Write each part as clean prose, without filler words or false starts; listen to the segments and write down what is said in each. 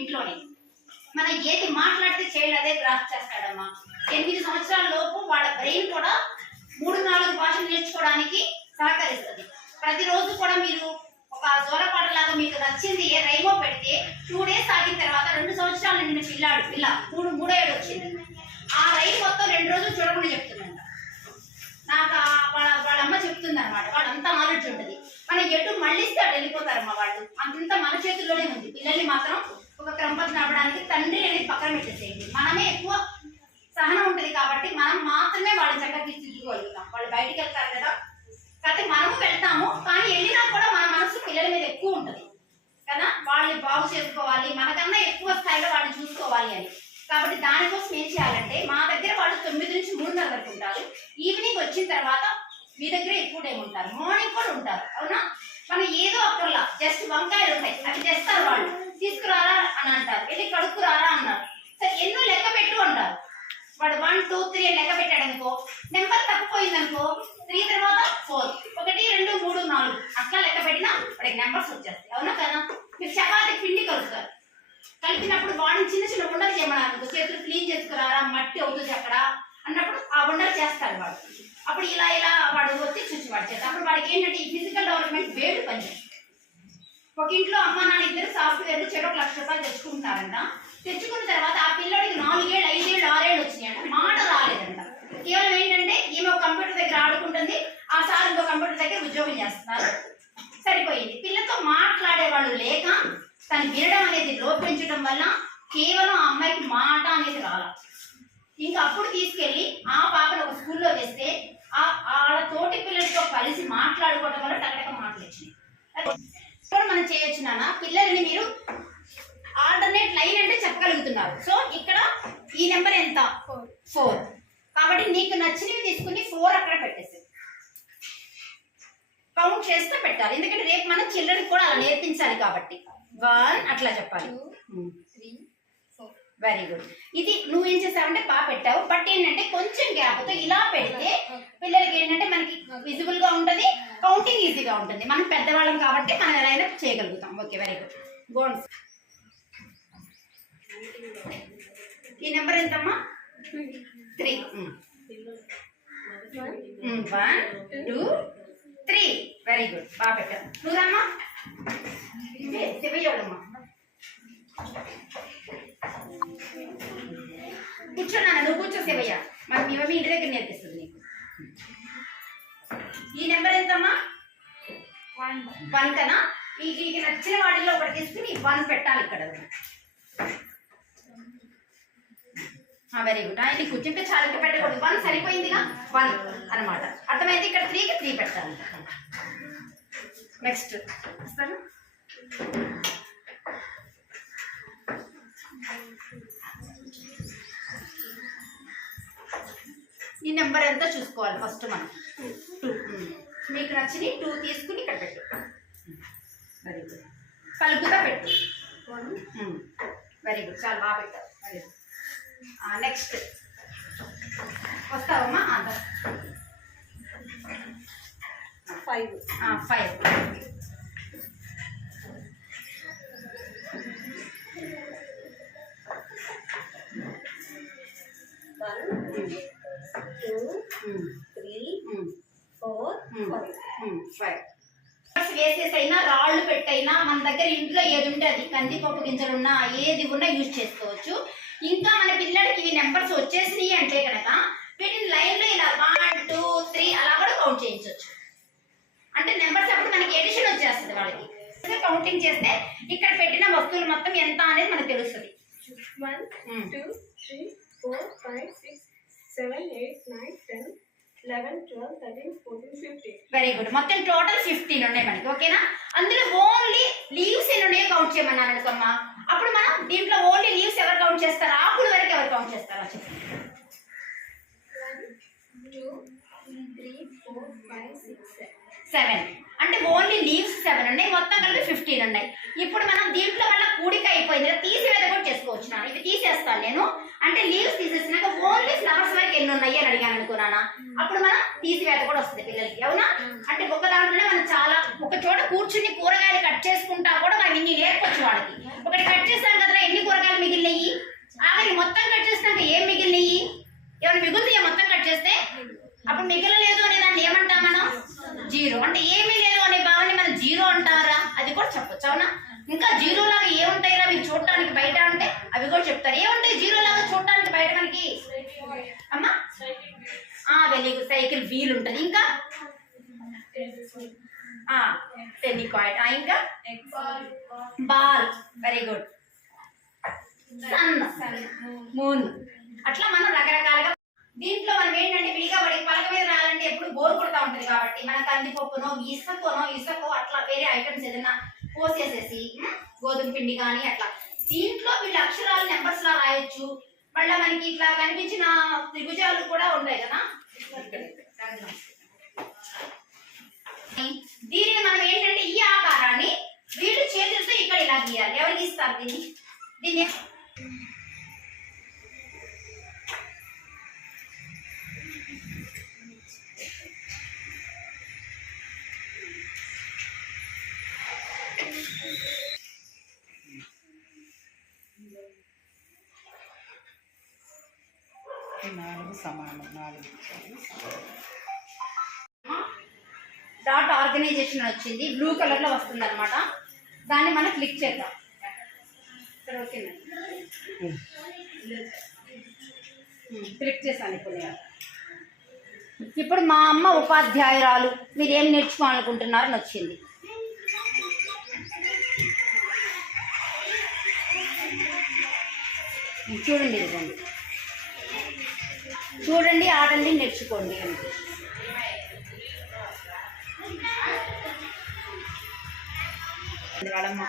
ఇంట్లోనే మనం ఏది మాట్లాడితే చేయడం అదే గ్రాఫ్ చేస్తాడమ్మా. 8 సంవత్సరాల లోపు వాళ్ళ బ్రెయిన్ కూడా 3-4 భాషలు నేర్చుకోవడానికి సహకరిస్తుంది. ప్రతిరోజు కూడా మీరు ఒక జోలపాటలాగా మీకు నచ్చింది ఏ రైమో పెడితే 2 డేస్ ఆగిన తర్వాత 2 సంవత్సరాలు నిన్న పిల్ల మూడో ఏడు వచ్చింది. ఆ రైమ్ మొత్తం 2 రోజులు చూడకుండా చెప్తుందంట. నాకు వాళ్ళ అమ్మ చెప్తుంది అనమాట. వాళ్ళంతా నాలెడ్జ్ ఉంటుంది. మనం ఎటు మళ్ళిస్తే అటు వెళ్ళిపోతారమ్మా వాళ్ళు. అంత మన చేతుల్లోనే ఉంది. పిల్లల్ని మాత్రం ఒక క్రమపద్ధతి నడవడానికి తండ్రి అనేది పక్కన పెట్టేసేయండి. మనమే ఎక్కువ సహనం ఉంటుంది కాబట్టి మనం మాత్రమే వాళ్ళని చక్కగా తీర్చిదిద్దుకోగలుగుతాం. వాళ్ళు బయటికి వెళ్తారు కదా, కాబట్టి మనము వెళ్తాము. కానీ వెళ్ళినా కూడా మన మనసు పిల్లల మీద ఎక్కువ ఉంటుంది కదా. వాళ్ళని బాగు చేసుకోవాలి, మనకన్నా ఎక్కువ స్థాయిలో వాళ్ళని చూసుకోవాలి అని. కాబట్టి దానికోసం ఏం చేయాలంటే, మా దగ్గర వాళ్ళు 9 నుంచి 3:30 వరకు ఉంటారు. ఈవినింగ్ వచ్చిన తర్వాత మీ దగ్గర ఎక్కువ టైం ఉంటారు. మార్నింగ్ కూడా ఉంటారు. అవునా? మనం ఏదో అక్కర్లా, జస్ట్ వంకాయలు ఉంటాయి, అవి తెస్తారు. వాళ్ళు తీసుకురారా అని అంటారు, వెళ్ళి కడుక్కురారా అన్నారు. సరే ఎన్నో లెక్క పెట్టు అంటారు. వాడు 1 2 3 అని లెక్క పెట్టాడు అనుకో, నెంబర్ తప్పిపోయింది అనుకో, 3 తర్వాత 4, 1 2 3 4 అట్లా లెక్క పెట్టినా వాడికి నెంబర్స్ వచ్చేస్తాయి. అవునా కదా? మీరు చపాతీ పిండి కలుపుతారు. కలిపినప్పుడు వాడిని చిన్న చిన్న ఉండలు చేయమన్నారు. చేతులు క్లీన్ చేసుకురారా, మట్టి అవుతుంది అక్కడ అన్నప్పుడు ఆ ఉండలు చేస్తాడు వాడు. అప్పుడు ఇలా వాడు వచ్చి చూసి వాడు చేస్తాడు. అప్పుడు వాడికి ఏంటంటే ఈ ఫిజికల్ డెవలప్మెంట్ వేడు పనిచేస్తుంది. ఒక ఇంట్లో అమ్మ నాన్న ఇద్దరు సాఫ్ట్వేర్లు చెరో 1 లక్ష రూపాయలు తెచ్చుకుంటారంట. తెచ్చుకున్న తర్వాత ఆ పిల్లడికి 4 ఏళ్ళు 5 ఏళ్ళు 6 ఏళ్ళు వచ్చినాయంట. మాట రాలేదంట. కేవలం ఏంటంటే ఈమె కంప్యూటర్ దగ్గర ఆడుకుంటుంది, ఆ సార్ ఇంకో కంప్యూటర్ దగ్గర ఉద్యోగం చేస్తున్నారు. సరిపోయింది. పిల్లతో మాట్లాడే వాళ్ళు లేక తను వినడం అనేది లోపించడం వల్ల కేవలం ఆ అమ్మాయికి మాట అనేది రాల. ఇంకా అప్పుడు తీసుకెళ్ళి ఆ పాపను ఒక స్కూల్లో వేస్తే వాళ్ళ తోటి పిల్లలతో కలిసి మాట్లాడుకోవడం వల్ల టకటక మాటలు వచ్చినాయి. కూడా మనం చేయొచ్చు నాన్న. పిల్లల్ని మీరు ఆల్టర్నేట్ లైన్ అంటే చెప్పగలుగుతున్నారు. సో ఇక్కడ ఈ నెంబర్ ఎంత? 4. కాబట్టి నీకు నచ్చినవి తీసుకుని 4 అక్కడ పెట్టేసి కౌంట్ చేస్తే పెట్టాలి. ఎందుకంటే రేపు మనం చిల్డ్రన్ కూడా అలా నేర్పించాలి కాబట్టి 1 అట్లా చెప్పాలి. 2 3 4 వెరీ గుడ్. ఇది నువ్వు ఏం చేసావంటే పెట్టావు. బట్ ఏంటంటే కొంచెం గ్యాప్తో ఇలా పెడితే పిల్లలకి ఏంటంటే మనకి విజిబుల్ గా ఉంటుంది, కౌంటింగ్ ఈజీగా ఉంటుంది. మనం పెద్దవాళ్ళం కాబట్టి మనం ఎలా అయినా చేయగలుగుతాం. Okay, very good. గోన్స్ ఈ నెంబర్ ఎంతమ్మా? 3. 1 2 3 వెరీ గుడ్. బాగా పెట్టాను. నువ్వమ్మా శివయ్యమ్మా కూర్చోనా? నువ్వు కూర్చో శివయ్య. మరి మీ మమ్మీ ఇంటి దగ్గర నేర్పిస్తుంది నీకు. ఈ నెంబర్ ఎంతమ్మా? 1 కదా. మీకు నచ్చిన వాటిలో ఒకటి తీసుకుని 1 పెట్టాలి ఇక్కడ. Very good. ఆయన కూర్చుంటే చాలా పెట్టకూడదు. 1 సరిపోయిందిగా, 1 అనమాట. అర్థమైంది. ఇక్కడ 3కి 3 పెట్టాలి. నెక్స్ట్ వస్తాను. ఈ నెంబర్ ఎంత చూసుకోవాలి ఫస్ట్ మనం. 2. మీకు నచ్చింది 2 తీసుకుని ఇక్కడ పెట్టు. Very good. కలుపుతా పెట్టు. 1 వెరీ గుడ్. చాలా బాగా పెట్టావు. Very good. నెక్స్ట్ వస్తావమ్మా. 5. 5 1 2 3 4 5 వేసేసైనా రాళ్ళు పెట్టైనా మన దగ్గర ఇంట్లో ఏది ఉంటే అది, కందిపప్పు గింజలు ఉన్నా ఏది ఉన్నా యూజ్ చేసుకోవచ్చు. ఇంకా మన పిల్లలకి ఇవి నెంబర్స్ వచ్చేసినాయి అంటే కనుక వీటిని లైన్ లో ఇలా 1 2 3 అలా కూడా కౌంట్ చేయించవచ్చు. అంటే నెంబర్స్ అప్పుడు మనకి ఎడిషన్ వచ్చేస్తుంది. వాళ్ళకి కౌంటింగ్ చేస్తే ఇక్కడ పెట్టిన వస్తువులు మొత్తం ఎంత అనేది మనకు తెలుస్తుంది. 1 2 3 4 5 6 7 8 9 10 11 12 13 14 15 వెరీ గుడ్. మొత్తం టోటల్ 15 ఉన్నాయి మనకి. ఓకేనా? అందులో ఓన్లీ లీవ్స్ ఎన్ని ఉన్నాయో కౌంట్ చేయమన్నాను అనుకోమ్మా. అప్పుడు మనం దీంట్లో ఓన్లీ లీవ్స్ ఎవరు కౌంట్ చేస్తారు, ఆకుల వరకు ఎవరు కౌంట్ చేస్తారో చెప్పండి. 1 2 3 4 5 6 7 అంటే ఓన్లీ లీవ్స్ 7 ఉన్నాయి. మొత్తం కలిపి 15 ఉన్నాయి. ఇప్పుడు మనం దీంట్లో వల్ల కూడిక అయిపోయింది, తీసివేత కూడా చేసుకోవచ్చు. నా ఇది తీసేస్తాను నేను. అంటే లీవ్స్ తీసేసినాక ఓన్లీ ఫ్లవర్స్ వరకు ఎన్ని ఉన్నాయి అని అడిగాను అనుకున్నానా, అప్పుడు మనం తీసివేత కూడా వస్తుంది పిల్లలకి. అవునా? అంటే ఒక దాంట్లోనే మనం చాలా ఒక చోట కూర్చుని కూరగాయలు కట్ చేసుకుంటా కూడా మనం ఇన్ని నేర్పొచ్చు వాళ్ళకి. ఒక ఒకటి కట్ చేస్తాం కదా, ఎన్ని కూరగాయలు మిగిలినయి? ఆఖరి మొత్తం కట్ చేసినాక ఏం మిగిలినయి? ఏమైనా మిగులుతాయా మొత్తం కట్ చేస్తే? అప్పుడు మిగలలేదు అనే దాన్ని ఏమంటాం మనం? జీరో. అంటే ఏమీ లేదు అనే భావాన్ని మనం జీరో అంటారా? అది కూడా చెప్పొచ్చు, అవునా? ఇంకా జీరో లాగా ఏముంటాయిరా మీకు చూడటానికి బయట అంటే అవి కూడా చెప్తారు. ఏముంటాయి జీరో లాగా చూడటానికి బయట మనకి? అమ్మా వెరీ గుడ్, సైకిల్ వీల్ ఉంటుంది. ఇంకా టెన్నికాయిడ్, ఇంకా ball, very good, sun, moon. అట్లా మనం రకరకాలుగా దీంట్లో మనం ఏంటంటే విడిగా పలక మీద రాయాలంటే ఎప్పుడు బోర్ కొడతా ఉంటుంది కాబట్టి మనం కందిపప్పునో ఇసుకో అట్లా వేరే ఐటమ్స్ ఏదైనా పోసేసేసి గోధుమ పిండి కానీ అట్లా దీంట్లో వీళ్ళ అక్షరాలు నెంబర్స్ లా రాయొచ్చు. మళ్ళీ మనకి ఇట్లా కనిపించిన త్రిభుజాలు కూడా ఉంటాయి కదా, దీనిని మనం ఏంటంటే ఈ ఆకారాన్ని వీళ్ళు చేతులతో ఇక్కడ ఇలా గీయాలి. ఎవరు గీస్తారు దీన్ని? డాట్ ఆర్గనైజేషన్ వచ్చింది, బ్లూ కలర్ లో వస్తుంది అనమాట. దాన్ని మనం క్లిక్ చేద్దాం. క్లిక్ చేశాను. ఇప్పుడు మా అమ్మ ఉపాధ్యాయురాలు, మీరు ఏం నేర్చుకోవాలనుకుంటున్నారని వచ్చింది. చూడండి, ఇదిగోండి, చూడండి, ఆడండి, నేర్చుకోండి అని. వాళ్ళమ్మ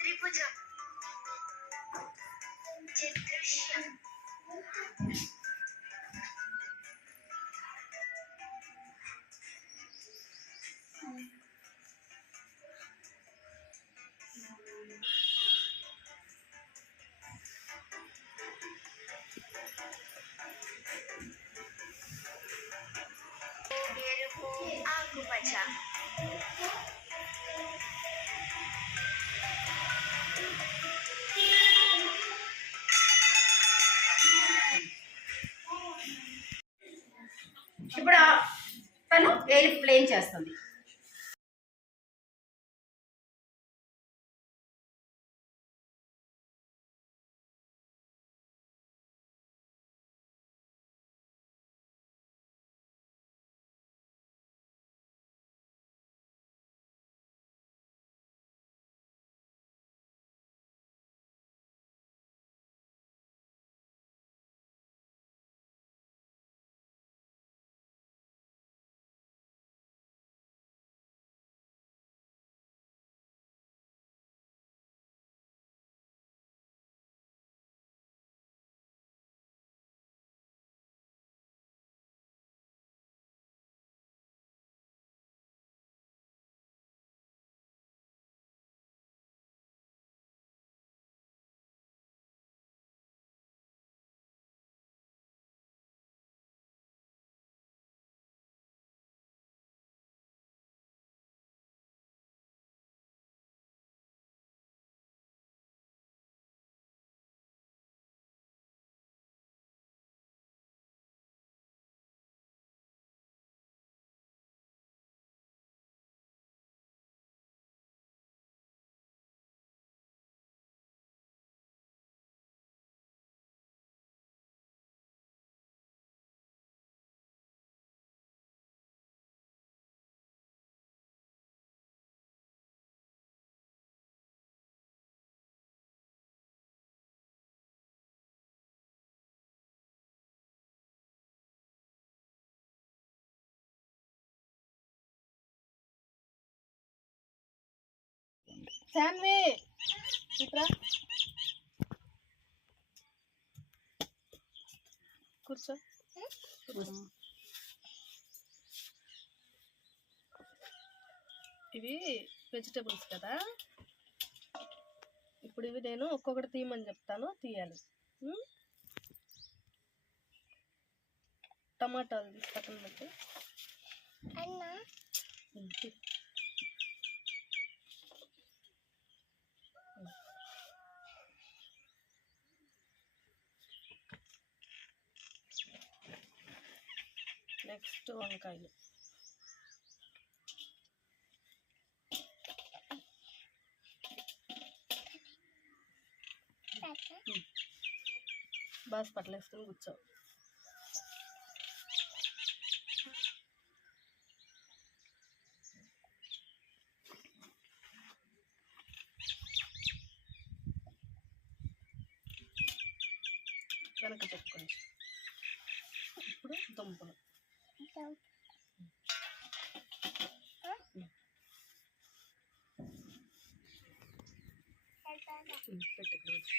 త్రిభుజం, చతురస్రం, ఎరుపు, ఆకుపచ్చ. ఇప్పుడు తను ఎయిర్ప్లేన్ చేస్తుంది. శాన్వి ఇట్రా కూర్చో. ఇవి వెజిటేబుల్స్ కదా, ఇప్పుడు ఇవి నేను ఒక్కొక్కటి తీయమని చెప్తాను, తీయాలి. టమాటాలు తీసి పక్కన పెట్టి. నెక్స్ట్ వంకాయలు. బాస్ పట్ల వేసుకొని కూర్చో. వెనక చెప్పుకోండి. ఇప్పుడు దుంపలు. పెట్టుకోండి.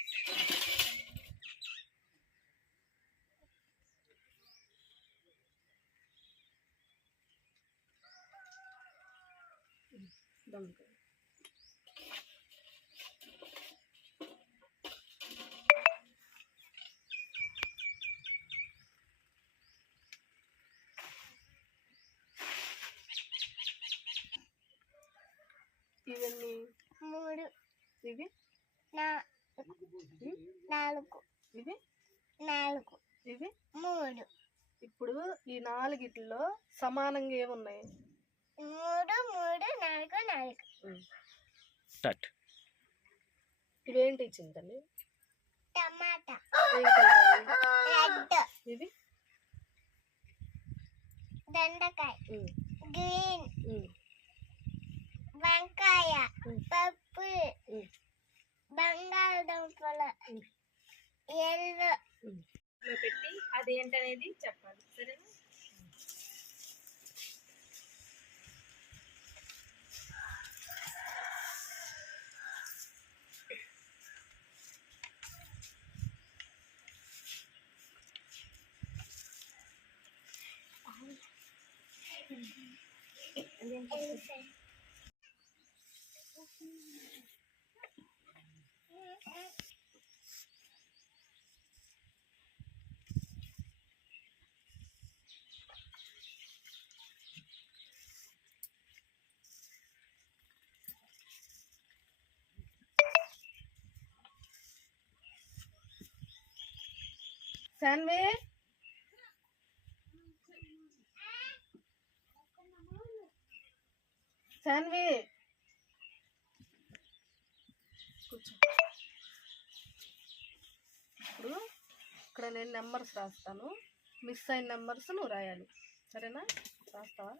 దొంగ ఇవన్నీ 3 ఇవి 4 ఇవి 4 ఇవి 3 ఇప్పుడు ఈ నాలుగిట్లో సమానంగా ఏమున్నాయి? 3 3 4 4 స్టార్ట్. ఇవేంటి ఇచ్చింది తల్లి? టమాటా ఏం కలర్? రెడ్ ఇవి దొండకాయ గ్రీన్ వంకాయ పప్పు బంగాళదుంపలు ఎల్లో పెట్టి అదేంటనేది చెప్పాలి, సరేనా? శాన్వి శాన్వి కూర్చో. ఇప్పుడు ఇక్కడ నేను నెంబర్స్ రాస్తాను, మిస్ అయిన నెంబర్స్ నువ్వు రాయాలి, సరేనా? రాస్తావా?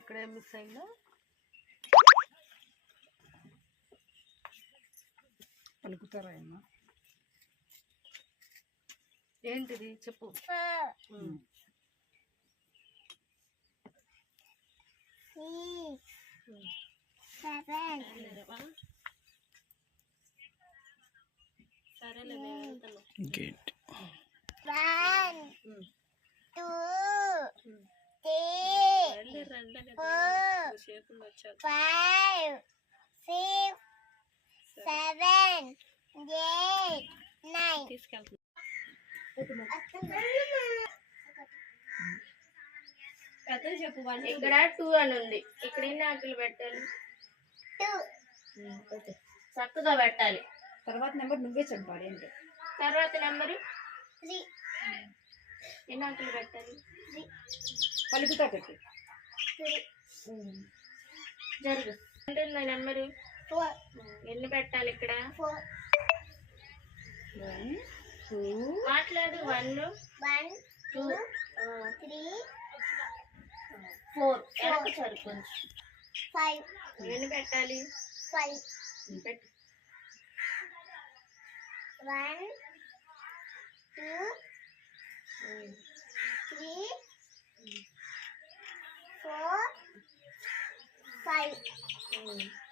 ఇక్కడ ఏం మిస్ అయిందో పలుకుతారా అమ్మా? ఏంటిది చెప్పు. 7 సరేలే నేను వెళ్తాను. 1 2 3 4 5 6 7 8 9 తీసుకెళ్తాను. పెద్దది చెప్పు. ఇక్కడ 2 అని ఉంది, ఇక్కడ ఎన్ని ఆకులు పెట్టాలి? 2 చక్కగా పెట్టాలి. తర్వాత నెంబర్ నువ్వే చెప్పాలి. ఏంటి తర్వాత నెంబరు 3 ఎన్ని ఆకులు పెట్టాలి? 3 పలుకుతా పెట్టు. 3 జరుగు. ఉంటుంది నెంబరు 4 ఎన్ని పెట్టాలి ఇక్కడ? 4 1 2 మాట్లాడు. 1 1 2 3 4 వెనక సరుకు 5 ఎన్ని పెట్టాలి? 5 పెట్టు. 1 2 3 4 5